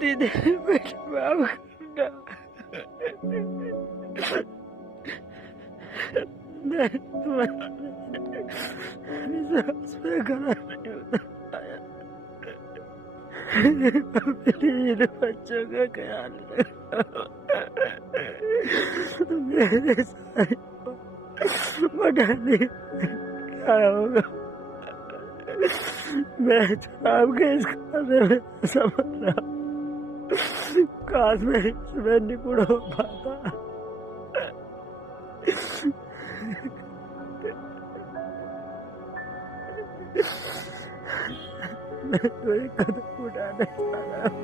दीदी मुझे माफ करना। मैं तुम्हारे विश्वास पे खड़ा नहीं उतर पाया। मेरे बच्चों का ख्याल रखो। मेरे सारे बढ़ाने क्या होगा? मैं आपके इस खाते में समझ रहा हूँ। काश मैं इसमें निपुण हो पाता। मैं कोई कदम उठाने जा रहा हूँ।